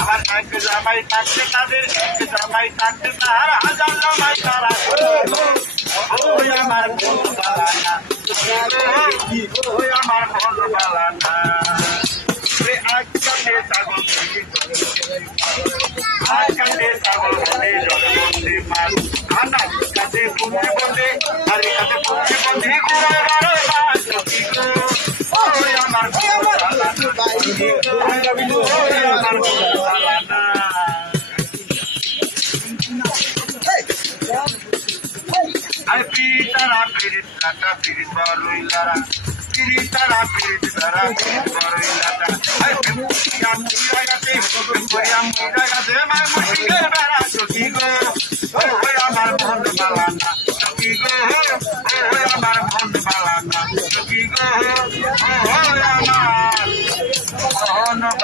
আমার এক জামাই থাকতে তাদের এক জামাই থাকতে তার হাজার জামাই তারা ওই আমার মন বালানা ওই আমার মন বালানা আজকালে ছাগল আজকালে ছাগল বলে জলবন্দি মাছ আনা কাছে পুঁজি বন্ধে আরে কাছে পুঁজি বন্ধে ঘুরে বেড়ায় মাছ ওই আমার মন বালানা ওই আমার মন বালানা I piritara piritara piritaruilara piritara piritara piritaruilara I pipuriyam murayate pipuriyam murayate my mushkil bera chokigo oh amar mon balana chokigo oh amar mon balana chokigo oh amar